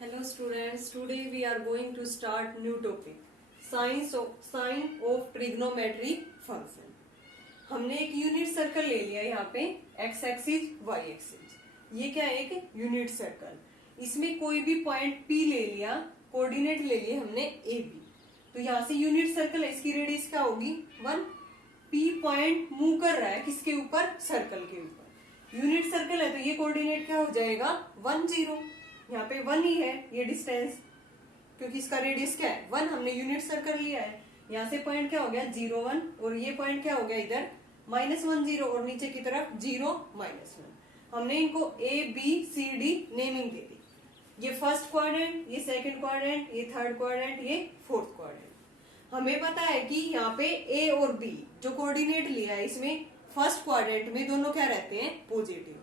Hello students, today we are going to start new topic, sign of trigonometry function. हमने एक unit circle ले लिया यहाँ पे x एक्सिस y एक्सिस. ये क्या है? एक यूनिट सर्कल. इसमें कोई भी पॉइंट P ले लिया, कोऑर्डिनेट ले लिए हमने AB. तो यहाँ से यूनिट सर्कल है, इसकी रेडियस क्या होगी 1. P पॉइंट मूव कर रहा है किसके ऊपर? सर्कल के ऊपर. यूनिट सर्कल है तो ये कोऑर्डिनेट क्या हो जाएगा 1 0. यहाँ पे 1 ही है ये डिस्टेंस, क्योंकि इसका रेडियस क्या है 1. हमने यूनिट सर्कल लिया है. यहाँ से पॉइंट क्या हो गया 0 1 और ये पॉइंट क्या हो गया इधर -1 0 और नीचे की तरफ 0 -1. हमने इनको A B C D naming दे दी. ये फर्स्ट क्वाड्रेंट, ये सेकंड क्वाड्रेंट, ये थर्ड क्वाड्रेंट, ये फोर्थ क्वाड्रेंट. हमें पता है कि यहाँ पे A और B जो कोऑर्डिनेट लिया है इसमें फर्स्ट क्वाड्रेंट में दोनों क्या रहते हैं पॉजिटिव,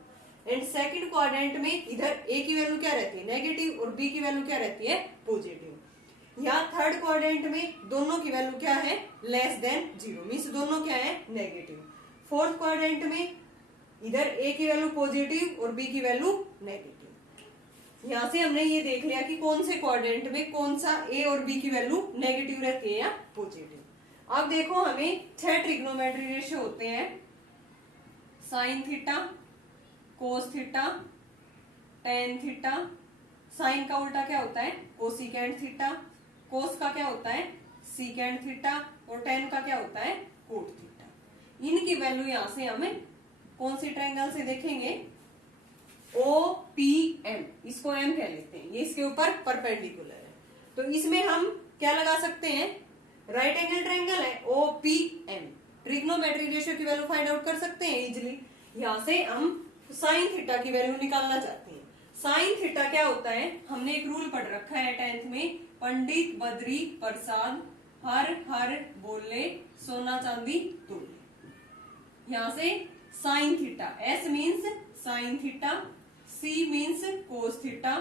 एंड सेकंड क्वाड्रेंट में इधर A की वैल्यू क्या रहती है नेगेटिव और B की वैल्यू क्या रहती है पॉजिटिव. यहाँ थर्ड क्वाड्रेंट में दोनों की वैल्यू क्या है लेस देन 0, मीन्स दोनों क्या है नेगेटिव. फोर्थ क्वाड्रेंट में इधर A की वैल्यू पॉजिटिव और B की वैल्यू नेगेटिव. यहाँ से हमने ये देख लिया कि कौन से क्वाड्रेंट में कौन सा A और B की वैल्यू नेगेटिव रहती है या पॉजिटिव. अब देखो हमें 6 ट्रिग्नोमेट्री रेशियो होते हैं. Sine theta, cos theta, tan theta. Sine का उल्टा क्या होता है कोसिकेंट थीटा. कोस का क्या होता है सीकेंट थीटा और टेन का क्या होता है कोट थीटा. इनकी वैल्यू यहां से हमें कौन से ट्रायंगल से देखेंगे OPM. इसको M कह लेते हैं, ये इसके ऊपर परपेंडिकुलर है. तो इसमें हम क्या लगा सकते हैं राइट एंगल ट्रायंगल है OPM. ट्रिग्नोमेट्री रेशियो की वैल्यू फाइंड आउट कर सकते हैं इजिली. यहां से हम साइन थीटा की वैल्यू निकालना चाहते हैं. साइन थीटा क्या होता है हमने एक रूल पढ़ रखा है 10th में, पंडित बद्री प्रसाद हर हर बोले सोना चांदी तोले. यहां से sine theta S means sine theta, C means cos theta,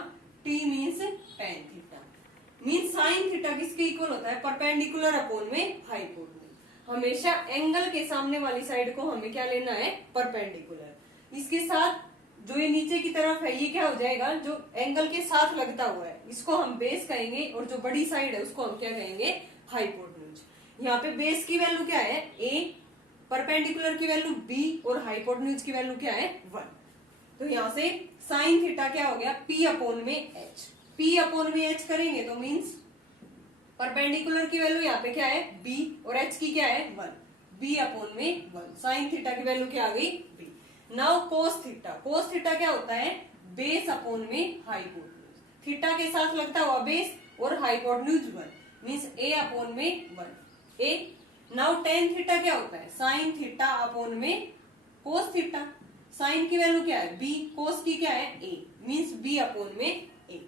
T means tan theta. Means sine theta किसके इक्वल होता है परपेंडिकुलर अपॉन में हाइपोटेन्यूज. हमेशा एंगल के सामने वाली साइड को हमें क्या लेना है परपेंडिकुलर. इसके साथ जो ये नीचे की तरफ है ये क्या हो जाएगा जो एंगल के साथ लगता हुआ है इसको हम बेस कहेंगे, और जो बड़ी साइड है उसको हम क्या कहेंगे हाइपोटेन्यूज. यहाँ पे बेस की वैल्यू क्या है A, परपेंडिकुलर की वैल्यू B और हाइपोटेन्यूज की वैल्यू क्या है 1. तो यहाँ से साइन थीटा क्या हो गया P अपॉन में H. P अपॉन में H करेंगे तो मीन्स परपेंडिकुलर की वैल्यू यहाँ पे क्या है B और H की क्या है 1. B अपॉन में 1. साइन थीटा की वैल्यू क्या आ गई B. नाउ कोस थीटा. कोस थीटा क्या होता है बेस अपॉन में हाइपोटेन्यूज. थीटा के साथ लगता हुआ बेस और हाइपोटेन्यूज 1 मीन्स A अपॉन में 1 A. नाउ टेन थीटा क्या होता है साइन थीटा अपॉन में कोस थीटा. साइन की वैल्यू क्या है B, कोस की क्या है A मीन्स B अपॉन में A.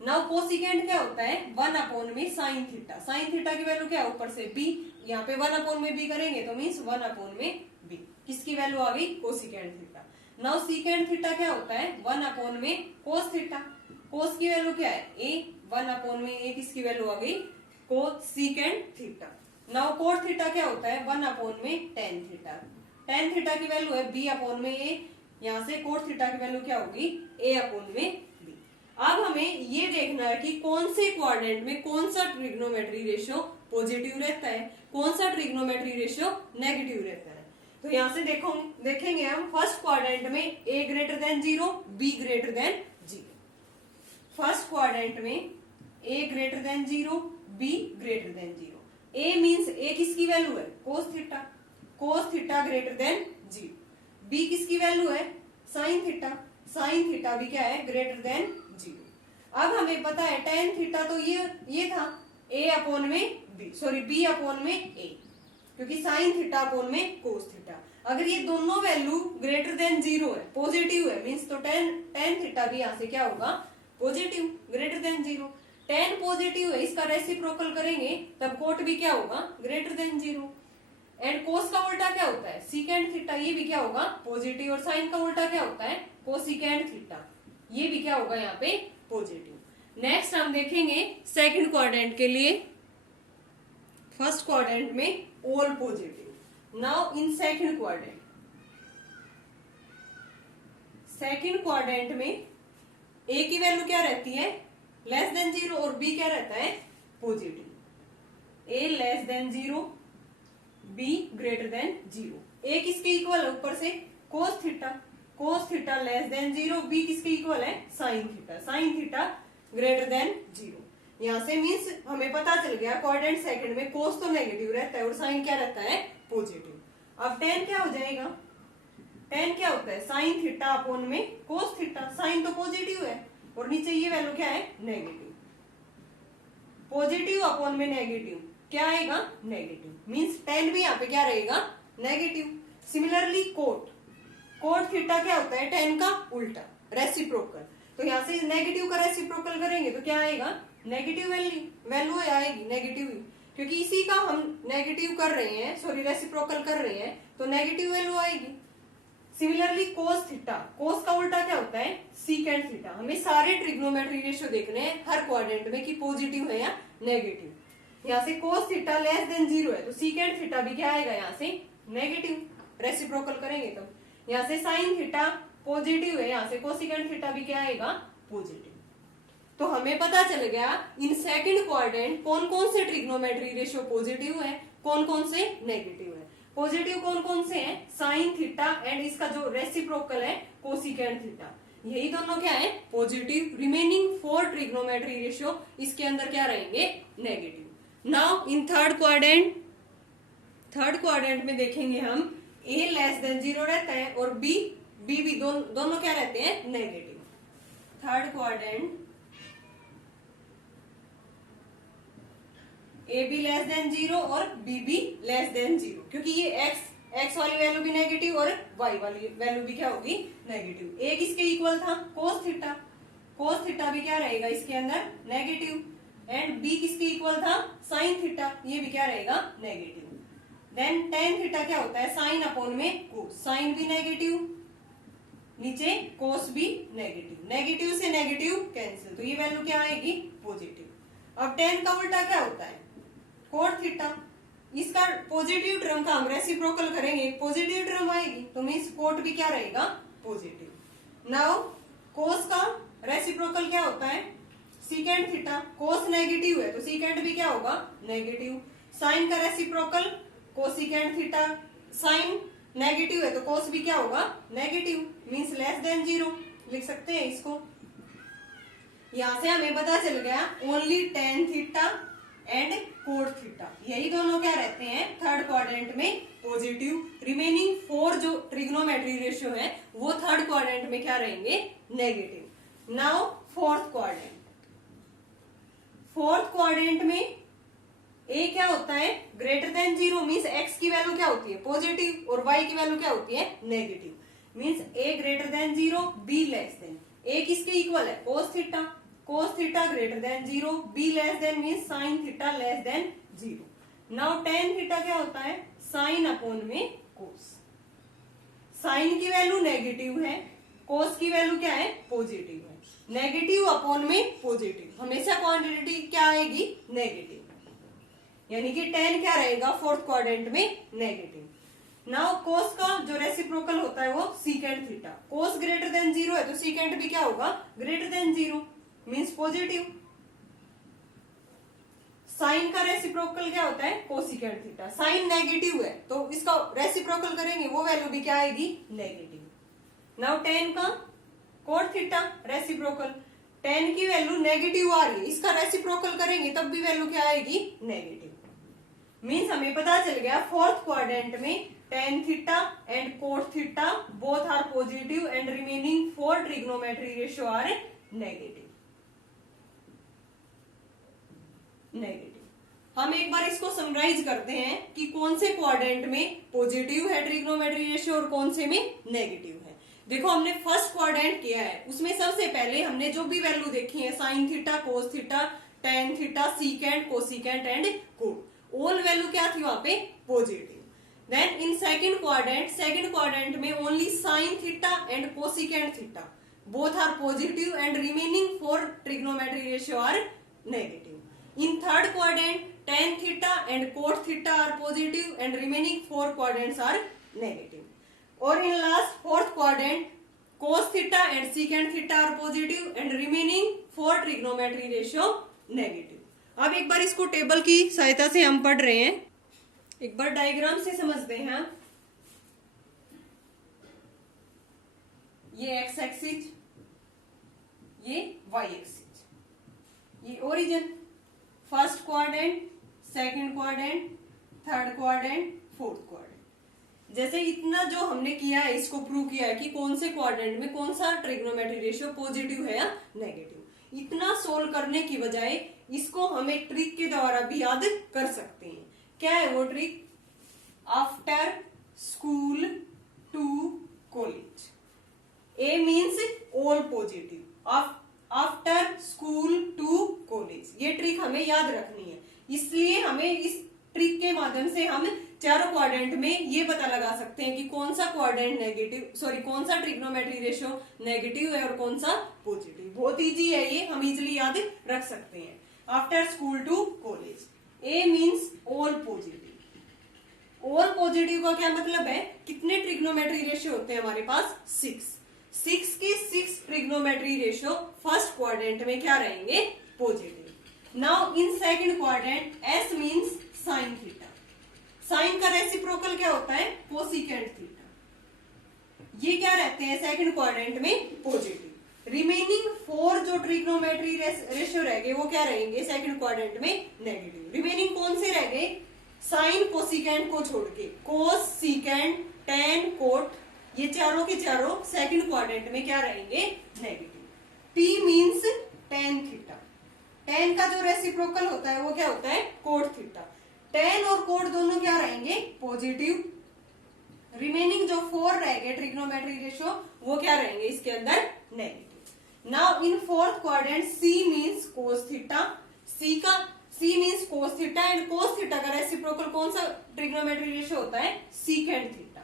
नाउ कोसिकेंट क्या होता है 1 अपॉन में साइन थीटा. साइन थीटा की वैल्यू क्या है ऊपर से B, यहाँ पे 1 अपॉन में B करेंगे तो मीन्स 1 अपॉन में B. किसकी वैल्यू आ गई cosecant theta. Now secant theta क्या होता है 1 अपॉन में कोस थीटा. कोस की वैल्यू क्या है A, 1 अपॉन में A किसकी वैल्यू आ गई cosecant theta. Now coat theta क्या होता है 1 अपॉन में टेन थीटा. टेन थीटा की वैल्यू है B अपॉन में A. यहाँ से कोट थीटा की वैल्यू क्या होगी A अपॉन में B. अब हमें ये देखना है कि कौन से क्वाड्रेंट में कौन सा ट्रिग्नोमेट्री रेशियो पॉजिटिव रहता है, कौन सा ट्रिग्नोमेट्री रेशियो नेगेटिव रहता है. तो यहाँ से देखेंगे हम फर्स्ट क्वाड्रेंट में A greater than 0, B greater than 0. First quadrant में A greater than 0, B greater than 0. A means A किसकी वैल्यू है cos theta. Cos theta greater then 0. B किसकी वैल्यू है साइन थीटा. साइन थीटा भी क्या है greater than 0. अब हमें पता है टेन थीटा तो ये था A अपॉन में B, सॉरी B अपॉन में A, क्योंकि साइन थीटा अपॉन में कोस थीटा. अगर ये दोनों वैल्यू ग्रेटर देन 0 है पॉजिटिव है मीन्स तो टेन थीटा भी यहाँ से क्या होगा positive greater than 0. Ten positive है इसका रेसिप्रोकल करेंगे तब कोट भी क्या होगा ग्रेटर देन 0. एंड कोस का उल्टा क्या होता है सीकेंट थीटा, ये भी क्या होगा पॉजिटिव. और साइन का उल्टा क्या होता है कोसिकेंट थीटा, ये भी क्या होगा यहाँ पे पॉजिटिव. नेक्स्ट हम देखेंगे सेकंड क्वाड्रेंट के लिए. फर्स्ट क्वाड्रेंट में all positive. Now in second quadrant में A की वैल्यू क्या रहती है लेस देन जीरो और बी क्या रहता है positive. A less than zero, B greater than zero. A किसके इक्वल है ऊपर से cos theta, cos theta less than zero, B किसके इक्वल है sine theta, sine theta greater than zero. यहां से मीन्स हमें पता चल गया क्वाड्रेंट सेकंड में कोस तो नेगेटिव रहता है और साइन क्या रहता है पॉजिटिव। अब टेन क्या हो जाएगा, टेन क्या होता है साइन थीटा अपॉन में कोस थीटा, साइन तो पॉजिटिव है और नीचे ये वैल्यू क्या है नेगेटिव, पॉजिटिव अपॉन में नेगेटिव क्या आएगा नेगेटिव, मीन्स टेन भी यहाँ पे क्या रहेगा negative. Similarly cot, cot theta क्या होता है टेन का उल्टा रेसिप्रोकल, तो यहाँ से नेगेटिव का रेसिप्रोकल करेंगे तो क्या आएगा नेगेटिव वैल्यू आएगी नेगेटिव, क्योंकि इसी का हम नेगेटिव कर रहे हैं, सॉरी रेसिप्रोकल कर रहे हैं तो नेगेटिव वैल्यू आएगी। सिमिलरली कोस थीटा, कोस का उल्टा क्या होता है सीकेंड थीटा। हमें सारे ट्रिग्नोमेट्री रेशियो देखने हैं हर क्वाड्रेंट में कि पॉजिटिव है या नेगेटिव। यहाँ से cos theta less than zero है तो सीकेंड थीटा भी क्या आएगा यहाँ से नेगेटिव, रेसिप्रोकल करेंगे तो। यहाँ से साइन थीटा पॉजिटिव है, यहाँ से कोसिकेंड थीटा भी क्या आएगा पॉजिटिव। तो हमें पता चल गया इन सेकंड क्वाड्रेंट कौन कौन से ट्रिग्नोमेट्री रेशियो पॉजिटिव है, कौन कौन से नेगेटिव है। पॉजिटिव कौन कौन से हैं साइन थीटा एंड इसका जो रेसिप्रोकल है कोसिकेंड थीटा, यही दोनों क्या है पॉजिटिव। रिमेनिंग 4 ट्रिग्नोमेट्री रेशियो इसके अंदर क्या रहेंगे नेगेटिव। नाउ इन थर्ड क्वाड्रेंट, थर्ड क्वाड्रेंट में देखेंगे हम ए लेस देन जीरो रहता है और बी भी दोनों क्या रहते हैं negative. Third quadrant A B less than zero और B B less than zero, क्योंकि ये एक्स वाली वैल्यू भी नेगेटिव और वाई वाली वैल्यू भी क्या होगी नेगेटिव। ए किसके इक्वल था कोस थीटा, कोस थीटा भी क्या रहेगा इसके अंदर नेगेटिव, एंड बी किसके इक्वल था साइन थीटा, ये भी क्या रहेगा नेगेटिव। देन टेन थीटा क्या होता है साइन अपॉन में कोस, साइन भी नेगेटिव, नीचे कोस भी नेगेटिव, नेगेटिव से नेगेटिव कैंसिल तो ये वैल्यू क्या आएगी पॉजिटिव। अब टेन का उल्टा क्या होता है कोट थीटा, इसका पॉजिटिव टर्म का हम रेसिप्रोकल करेंगे पॉजिटिव टर्म आएगी तो मीन्स कोट भी क्या रहेगा पॉजिटिव। नाउ कोस का रेसिप्रोकल क्या होता है सीकेंड थीटा, कोस नेगेटिव है तो सीकेंड भी क्या होगा नेगेटिव। साइन का reciprocal cosecant theta, sine negative है तो कोस भी क्या होगा negative, means less than zero लिख सकते हैं इसको। यहां से हमें पता चल गया only ten theta and cot theta, यही दोनों क्या रहते हैं थर्ड क्वाड्रेंट में पॉजिटिव। रिमेनिंग 4 जो ट्रिग्नोमेट्री रेशियो है वो थर्ड क्वाड्रेंट में क्या रहेंगे negative. Now fourth quadrant, fourth quadrant में ए क्या होता है greater than zero, means x की वैल्यू क्या होती है पॉजिटिव और वाई की वैल्यू क्या होती है negative, means A greater than zero B less than. A किसके इक्वल है cos theta, cos theta greater than zero, B less than means sine theta less than zero. Now tan theta क्या होता है sine upon में cos, sine की value negative है, cos की value क्या है पॉजिटिव है, नेगेटिव अपॉन में पॉजिटिव, हमेशा क्वांटिटी क्या आएगी नेगेटिव, यानी कि टेन क्या रहेगा फोर्थ क्वाड्रेंट में नेगेटिव। नाउ कोस का जो रेसिप्रोकल होता है वो secant theta, cos greater than zero है तो सीकेंड भी क्या होगा greater than zero means positive. Sine का रेसिप्रोकल क्या होता है कोसिकेंड थीटा, साइन नेगेटिव है तो इसका रेसिप्रोकल करेंगे वो वैल्यू भी क्या आएगी नेगेटिव। नाउ टेन का कोट थीटा रेसिप्रोकल, टेन की वैल्यू नेगेटिव आ रही है, इसका रेसिप्रोकल करेंगे तब भी वैल्यू क्या आएगी नेगेटिव। मीन्स हमें पता चल गया फोर्थ क्वाड्रेंट में tan theta and cot theta both are positive and remaining 4 trigonometry ratio are negative. हम एक बार इसको समराइज करते हैं कि कौन से क्वाड्रेंट में पॉजिटिव है ट्रिग्नोमेट्री रेशियो और कौन से में नेगेटिव है। देखो हमने फर्स्ट क्वाड्रेंट किया है, उसमें सबसे पहले हमने जो भी वैल्यू देखी है sine theta cos theta tan theta secant cosecant and cot, all value क्या थी वहां पे positive. Then in second quadrant में only sine theta and cosecant theta both are positive and remaining 4 trigonometry ratio are negative. In third quadrant tan theta and cot theta are positive and remaining 4 quadrants are negative. और in last fourth quadrant cos theta and secant theta are positive and remaining 4 trigonometry ratio negative. अब एक बार इसको table की सहायता से हम पढ़ रहे हैं, एक बार डायग्राम से समझते हैं। ये एक्स एक्सिस, ये वाई एक्सिस, ये origin, first quadrant, second quadrant, third quadrant, fourth quadrant. जैसे इतना जो हमने किया है, इसको प्रूव किया है कि कौन से क्वाड्रेंट में कौन सा ट्रिग्नोमेट्री रेशियो पॉजिटिव है या नेगेटिव। इतना सोल्व करने की बजाय इसको हम एक ट्रिक के द्वारा भी याद कर सकते हैं। क्या है वो trick? After school to college, A means all positive, after school to college, ये ट्रिक हमें याद रखनी है। इसलिए हमें इस ट्रिक के माध्यम से हम चारों क्वाड्रेंट में ये पता लगा सकते हैं कि कौन सा क्वाड्रेंट कौन सा ट्रिग्नोमेट्री रेशियो नेगेटिव है और कौन सा पॉजिटिव। बहुत इजी है ये, हम इजीली याद रख सकते हैं। After school to college, A means all positive. All positive का क्या मतलब है? कितने ट्रिग्नोमेट्री रेशियो होते हैं हमारे पास? 6 के 6 ट्रिग्नोमेट्री रेशियो फर्स्ट क्वाड्रेंट में क्या रहेंगे? Positive. Now in second quadrant, S means sine theta. Sine का रेसिप्रोकल क्या होता है? Cosecant theta. ये क्या रहते हैं सेकंड क्वाड्रेंट में? पॉजिटिव। रिमेनिंग 4 जो ट्रिग्नोमेट्री रेशियो रह गए वो क्या रहेंगे सेकंड क्वाड्रेंट में? नेगेटिव। रिमेनिंग कौन से रह गए? साइन कोसिकेंट को छोड़ के, कोस, सीकेंट, टेन, कोट, ये चारों के चारों सेकंड क्वाड्रेंट में क्या रहेंगे? Negative. T means tan theta. Ten का जो रेसिप्रोकल होता है वो क्या होता है? Cot theta. टेन और कोट दोनों क्या रहेंगे? पॉजिटिव। रिमेनिंग जो 4 रह गए ट्रिग्नोमेट्री रेशियो वो क्या रहेंगे इसके अंदर? Negative. Now in fourth quadrant, C means cos theta. C means cos theta and cos theta का रेसिप्रोकल कौन सा ट्रिग्नोमेट्री रेशियो होता है? Secant theta.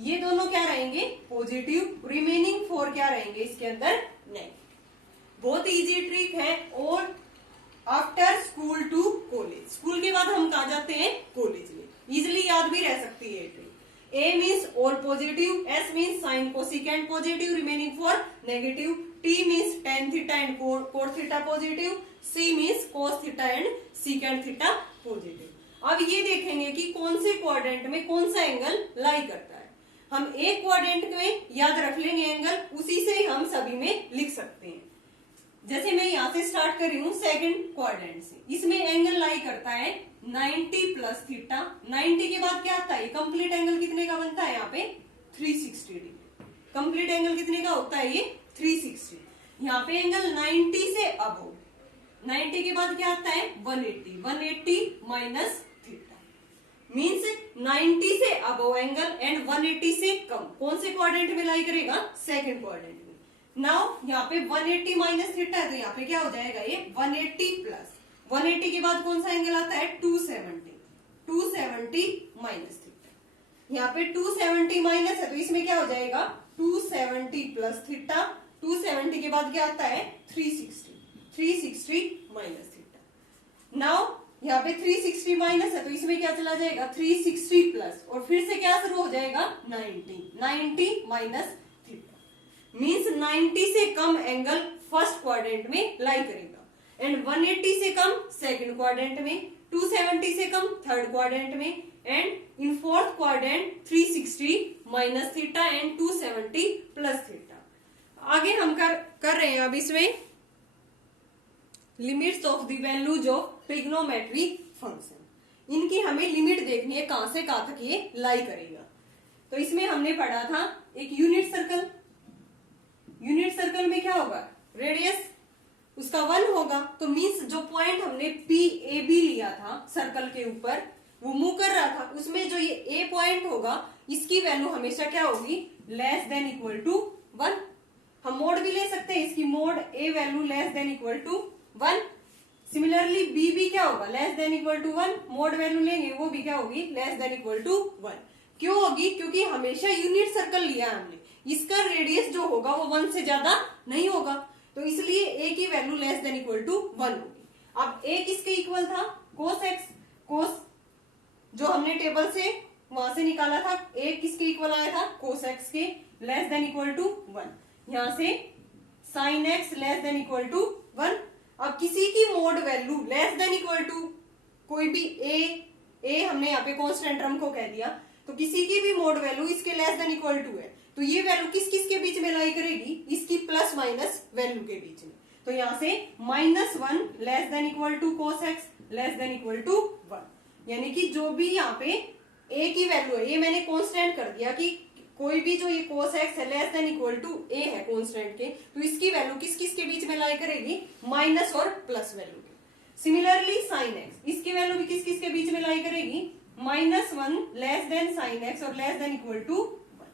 ये दोनों क्या रहेंगे? पॉजिटिव। रिमेनिंग 4 क्या रहेंगे इसके अंदर? नेगेटिव। बहुत इजी ट्रिक है। और after school to college, school के बाद हम कहा जाते हैं? कॉलेज में। इजिली याद भी रह सकती है trick. A means all positive, S means sine cosecant positive, remaining 4 negative, T means tan theta and cot theta positive, C means cos theta and secant theta positive. अब ये देखेंगे कि कौन से क्वाड्रेंट में कौन सा एंगल लाई करता है। हम एक क्वाड्रेंट में याद रख लेंगे एंगल, उसी से हम सभी में लिख सकते हैं। जैसे मैं यहां से स्टार्ट कर रही हूं सेकंड क्वाड्रेंट से, इसमें एंगल लाई करता है 90 प्लस थीटा। 90 के बाद क्या आता है? कंप्लीट एंगल कितने का बनता है? यहाँ पे 360 डिग्री। कंप्लीट एंगल कितने का होता है? ये 360। यहाँ पे एंगल 90 से अबव, 90 के बाद क्या आता है? 180 माइनस थीटा मीन्स 90 से अबव एंगल एंड 180 से कम कौन से क्वाड्रेंट में लाई करेगा? सेकंड क्वाड्रेंट में। नाउ यहाँ पे 180 माइनस थीटा है तो यहाँ पे क्या हो जाएगा? ये 180 प्लस 180 के बाद कौन सा एंगल आता है? 270 माइनस थीटा। यहाँ पे 270 माइनस है तो इसमें क्या हो जाएगा? 270 प्लस थीटा। 270 के बाद क्या आता है? 360 माइनस थीटा। नाउ यहाँ पे 360 माइनस है तो इसमें क्या चला जाएगा? 360 प्लस और फिर से क्या शुरू हो जाएगा? 90 माइनस मीन्स 90 से कम एंगल फर्स्ट क्वाड्रेंट में लाई करेगा एंड 180 से कम सेकंड क्वाड्रेंट में, 270 से कम थर्ड क्वाड्रेंट में and in fourth quadrant 360 minus theta and 270 plus theta. आगे हम कर रहे हैं अब इसमें limits of the values of trigonometry function. इनकी हमें लिमिट देखनी है कहां से कहां तक ये लाई करेगा। तो इसमें हमने पढ़ा था एक यूनिट सर्कल। यूनिट सर्कल में क्या होगा? रेडियस उसका 1 होगा, तो मीन्स जो पॉइंट हमने पी ए बी लिया था सर्कल के ऊपर, वो मूव कर रहा था, उसमें जो ये ए पॉइंट होगा इसकी वैल्यू हमेशा क्या होगी? Less than equal to 1। हम मोड भी ले सकते हैं इसकी, mod A value less than equal to 1। Similarly B भी क्या होगा? Less than equal to 1। Mod value लेंगे वो भी क्या होगी? Less than equal to 1। क्यों होगी? क्योंकि हमेशा यूनिट सर्कल लिया हमने, इसका रेडियस जो होगा वो 1 से ज्यादा नहीं होगा, तो इसलिए a की value less than equal to 1 होगी। अब a किसके इक्वल था? Cos x। कोस जो हमने टेबल से वहां से निकाला था, a किसके इक्वल आया था? कोस x के। लेस देन इक्वल टू 1, यहां से sine X less than equal to 1। अब किसी की mod value less than equal to कोई भी ए हमने यहाँ पे कांस्टेंट टर्म को कह दिया, तो किसी की भी मोड वैल्यू इसके लेस देन इक्वल टू है, तो ये वैल्यू किस किस के बीच में लाई करेगी, इसकी प्लस माइनस वैल्यू के बीच में। तो यहां से -1 less than equal to cos x less than equal to 1, यानी कि जो भी यहाँ पे a की वैल्यू है, ये मैंने कांस्टेंट कर दिया कि कोई भी जो ये cos x है less than equal to a है कांस्टेंट के, तो इसकी वैल्यू किस किस के बीच में लाई करेगी, माइनस और प्लस वैल्यू के। सिमिलरली sin x, इसकी वैल्यू भी किस किस के बीच में लाई करेगी, -1 लेस देन sin x और less than equal to 1।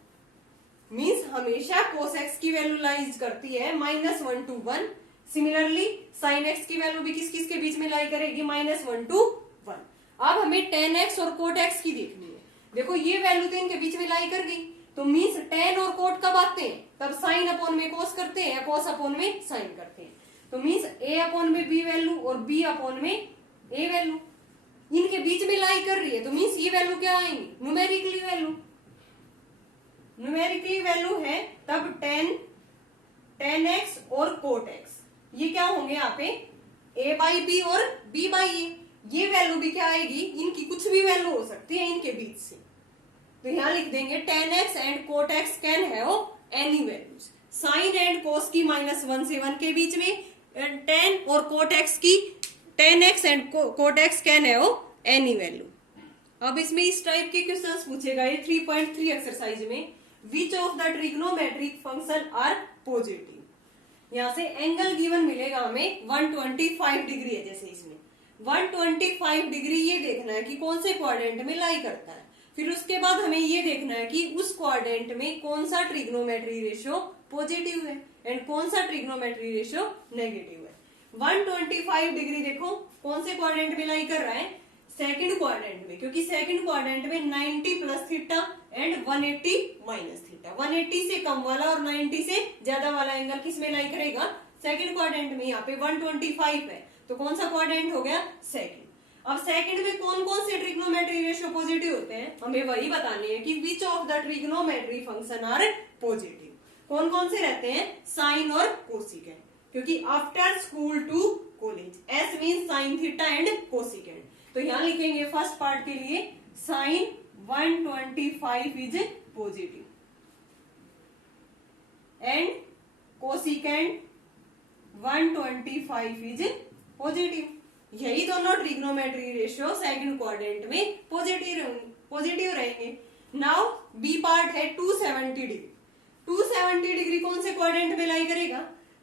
Means हमेशा cos x की वैल्यू लाइज करती है -1 to 1। सिमिलरली sin x की वैल्यू भी किस किस के बीच में लाई करेगी, -1 to 1। अब हमें tan x और cot x की देखनी है। देखो ये वैल्यू तो इनके बीच में लाई कर गई, तो मीन्स tan और cot कब आते हैं, तब sin अपॉन में cos करते हैं या cos अपॉन में sin करते हैं। तो मीन्स a अपॉन में b वैल्यू और b अपॉन में a वैल्यू इनके बीच में लाई कर रही है, तो मीन्स ये वैल्यू क्या आएंगी, न्यूमेरिकली वैल्यू है, तब tan x और cot x ये क्या होंगे यहाँ पे a बाई बी और b बाई ए। ये वैल्यू भी क्या आएगी, इनकी कुछ भी वैल्यू हो सकती है इनके बीच से, तो यहां लिख देंगे tan x and cot x can have any values. sin and cos की -1 से 1 के बीच में, tan और cot x की tan x and cot x can have any value. अब इसमें इस टाइप के क्वेश्चंस पूछेगा ये 3.3 एक्सरसाइज में, which of the trigonometric function are positive. यहां से एंगल गिवन मिलेगा हमें 125 डिग्री है, जैसे इसमें 125 डिग्री ये देखना है कि कौन से क्वाड्रेंट में लाई करता है। फिर उसके बाद हमें ये देखना है कि उस क्वाड्रेंट में कौन सा ट्रिग्नोमेट्री रेशियो पॉजिटिव है एंड कौन सा ट्रिग्नोमेट्री रेशियो नेगेटिव है। 125 डिग्री देखो कौन से क्वाड्रेंट में लाई कर रहा है, सेकंड क्वाड्रेंट में, क्योंकि सेकंड क्वाड्रेंट में 90 plus theta and 180 minus theta, 180 से कम वाला और 90 से ज्यादा वाला एंगल किस में लाई करेगा, सेकंड क्वाड्रेंट में। यहाँ पे 125 है, तो कौन सा क्वाड्रेंट हो गया, सेकंड। अब सेकंड में कौन कौन से ट्रिग्नोमेट्री रेशियो पॉजिटिव होते हैं, हमें वही बतानी है कि which of the trigonometry function are positive. कौन कौन से रहते हैं, साइन और कोसिकेंट, क्योंकि after school to college S mean sine theta and cosecant. तो यहां लिखेंगे फर्स्ट पार्ट के लिए sine 125 is positive and cosecant 125 is positive. यही दोनों ट्रिग्नोमेट्री रेशियो सेकंड क्वाड्रेंट में पॉजिटिव रहेंगे। नाउ बी पार्ट है 270 डिग्री। 270 डिग्री कौन से क्वाड्रेंट में लाई करेगा,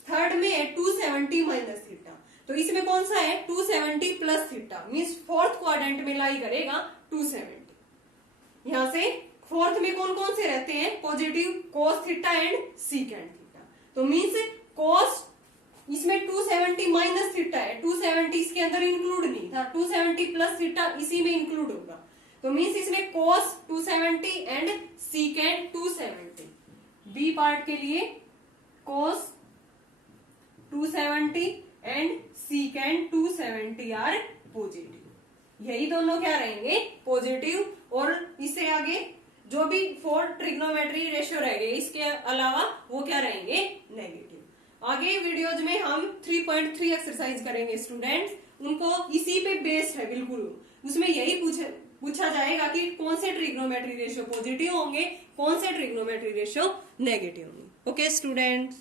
थर्ड में है 270 माइनस थीटा, तो इसमें कौन सा है 270 plus theta, means fourth quadrant में लाई करेगा 270। यहां से फोर्थ में कौन कौन से रहते हैं positive, cos theta and secant theta, तो मीन्स कोस इसमें 270 माइनस थीटा है, 270 इसके अंदर इंक्लूड नहीं था, 270 प्लस थीटा इसी में इंक्लूड होगा, तो मीन्स इसमें कोस 270 एंड सीकेंट 270। बी पार्ट के लिए कोस 270 एंड सीकेंट 270 आर पॉजिटिव। यही दोनों क्या रहेंगे पॉजिटिव, और इससे आगे जो भी 4 ट्रिग्नोमेट्री रेशियो रहेंगे इसके अलावा वो क्या रहेंगे नेगेटिव। आगे वीडियोज में हम 3.3 एक्सरसाइज करेंगे स्टूडेंट्स, उनको इसी पे बेस्ड है बिल्कुल, उसमें यही पूछा जाएगा कि कौन से ट्रिग्नोमेट्री रेशियो पॉजिटिव होंगे, कौन से ट्रिग्नोमेट्री रेशियो नेगेटिव होंगे। Okay students.